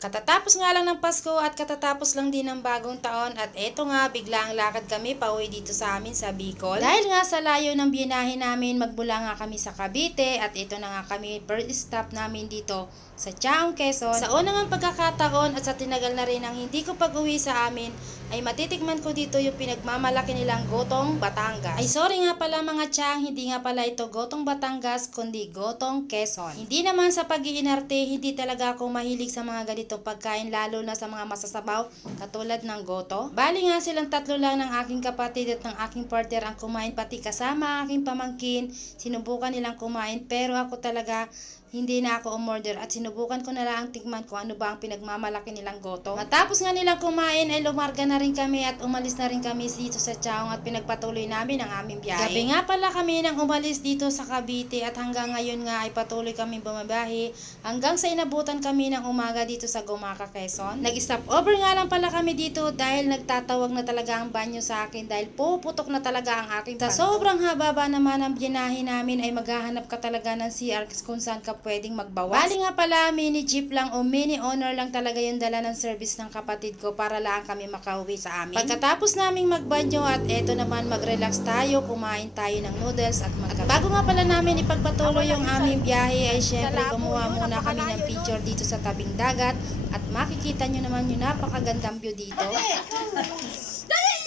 Katatapos nga lang ng Pasko at katatapos lang din ng bagong taon at eto nga biglang lakad kami pauwi dito sa amin sa Bicol. Dahil nga sa layo ng binahe namin magmula nga kami sa Cavite at ito na nga kami first stop namin dito sa Chaong Quezon. Sa unang ang pagkakataon at sa tinagal na rin ang hindi ko pag-uwi sa amin ay matitikman ko dito yung pinagmamalaki nilang Gotong Batangas. Ay sorry nga pala mga Chang, hindi nga pala ito Gotong Batangas kundi Gotong Quezon. Hindi naman sa pag-iinarte, hindi talaga ako mahilig sa mga ganito pagkain lalo na sa mga masasabaw katulad ng goto. Bali nga silang tatlo lang ng aking kapatid at ng aking partner ang kumain pati kasama aking pamangkin. Sinubukan nilang kumain pero ako talaga hindi na ako umorder at sinubukan ko na lang tikman kung ano ba ang pinagmamalaki nilang goto. Matapos nga nilang kumain ay lumarga na rin kami at umalis na rin kami dito sa Chaong at pinagpatuloy namin ang aming biyahe. Gabi nga pala kami nang umalis dito sa Cavite at hanggang ngayon nga ay patuloy kami bumabahe hanggang sa inabutan kami ng umaga dito sa Gumaka, Quezon. Nag-stop over nga lang pala kami dito dahil nagtatawag na talaga ang banyo sa akin dahil puputok na talaga ang aking Sa sobrang haba naman ang binahe namin ay maghahanap ka talaga ng CR kung saan ka pwedeng magbawas. Bali nga pala, mini jeep lang o mini owner lang talaga yung dala ng service ng kapatid ko para lang kami makauwi sa amin. Pagkatapos naming magbanyo at eto naman mag-relax tayo, kumain tayo ng noodles at magkape. Bago nga pala namin ipagpatuloy yung aming biyahe ay syempre kumuha muna kami ng picture dito sa tabing dagat at makikita nyo naman yung napakagandang view dito.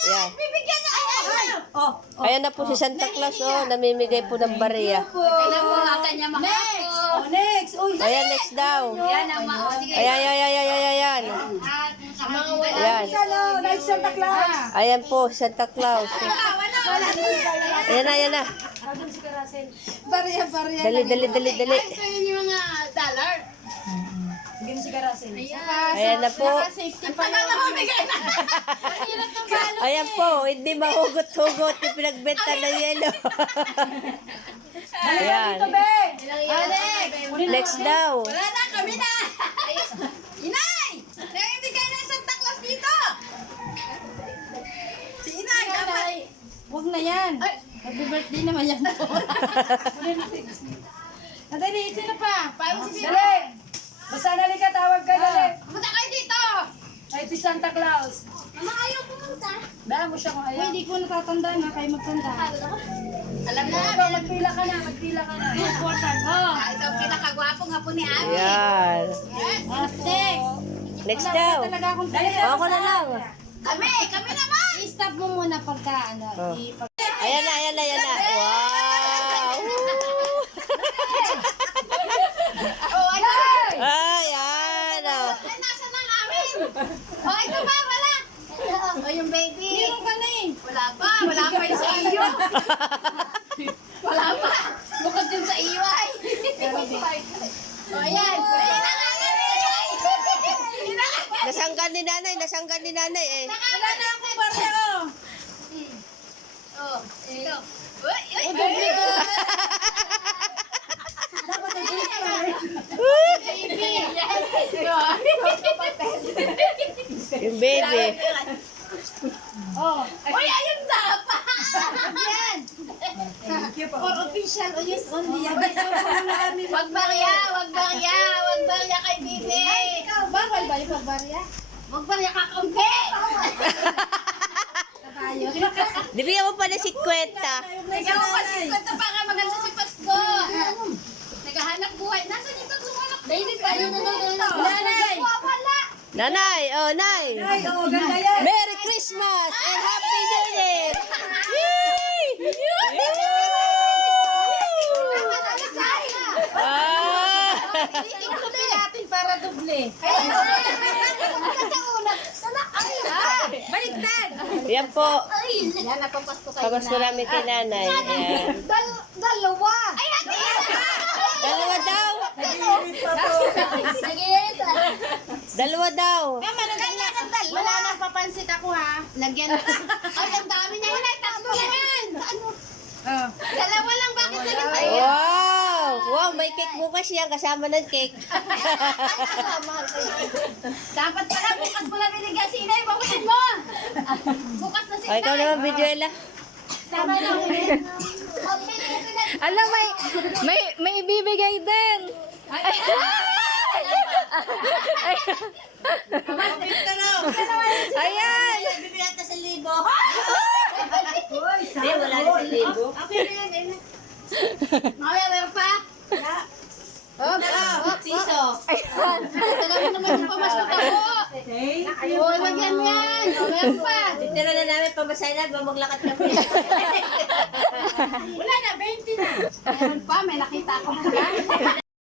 Yan. Bibigyan na ako! Oh, Ayan na po si Santa Claus, oh, namimigay po ng bariya. Kailan po ata niya makako? oh, next. Uy, Ayan, next daw. Yan ang mga... o, Sige. Ayan, ayan, ayan, ayan, ayan. At mga wala. Ayan. Hello, next Santa Claus. Ayan po, Santa Claus. Wala. Ayan na, ayan na. Bariya, bariya. Dali, dali, dali, dali. Ito yun yung mga dollar. Bigyan mo si Karasel. Ayan. Ayan na po. Ang tagal na mabigay na. Ang hirap ng balo. Ayan po, hindi mahugot-hugot yung pinagbenta ng yelo. Ayan. Ilang Alex! Next daw. Wala na, kami na! Inay! Naibigay na yung Santa Claus dito! Si Inay, dapat... Huwag na yan. Ay! Happy birthday naman yan po. Nadali, sino pa? Paano si? Dali. Basta nali ka, tawag ka, dali. Pumunta kayo dito! Ay, si Santa Claus. Mama, ayaw pumunta. Dala mo siya kung ayaw. Hindi ko natatandaan na kayo magtanda. Alam na Ikaw, magpila ka na, magpila ka na. Important. Oh. Ah, ito ang pinakagwapo nga po ni Ami. Ayan. Ah, next. Next daw. Talaga akong Ako na lang. Kami! Kami naman! I-stop mo muna pagka ano. Oh. ipag- Ayan na, ayan na, ayan na. Wow! Oh, ano? Ayan. oh. Ay, nasa na namin? Oh, ito ba? Wala! Oh, yung baby. Meron ka na eh. Wala pa. Wala pa yung sa iyo. Wala pa. Bukod yung sa iyo ay. oh, ayan. Nasanggan ni nanay, nasanggan ni nanay eh. Wala na akong barya, oh. Oh, ito. Uy, uy, uy. Baby, yes. Yung baby. Oh. Uy, ayun dapat. Yan. For official o yes only. Yan. Wag barya, wag barya, wag barya kay Bibi. Bawal ba yung pagbarya? Wag barya ka kaunti. Tayo. Di bigyan mo pa na si Kwenta. Ikaw pa si Kwento para maganda si Pasko. Naghahanap buhay. Nasaan yung pagsumalak? Daily pa yun. Nanay. Wala. Nanay, oh, nay. Ay, oh, ganda yan. Merry Christmas and Happy Ah! Ikutin natin para doble. Baliktad. Yan po. Yan, napapasko kayo Pagos ko namin kay nanay. Ayan. Dal dalawa. Ay, ate! Dalawa daw. Nag-iit. Dalawa daw. Tama na ganyan. Wala nang papansit ako ha. Lagyan. Ay, ang dami niya. Ay, tatlo na yan. Ano? Oh. Dalawa lang. Bakit naging tayo? Wow! Wow, may cake bukas yan kasama ng cake. Dapat pala bukas mo lang binigyan si Inay. Bawasin mo. Bukas na si O, Oh, ikaw naman, Videoela. Tama na. Alam, may, may, may ibibigay din. Ay, Ayan! Bibili natin sa libo. Hindi, wala na sa libo. Mamaya, meron pa? Oh, Piso. Talaga naman yung pamasko ka po. Uy, lagyan mo yan. Oh, meron pa. Titira na namin pamasay na, maglakad kami. Wala na, 20 na. Meron pa, may nakita ako.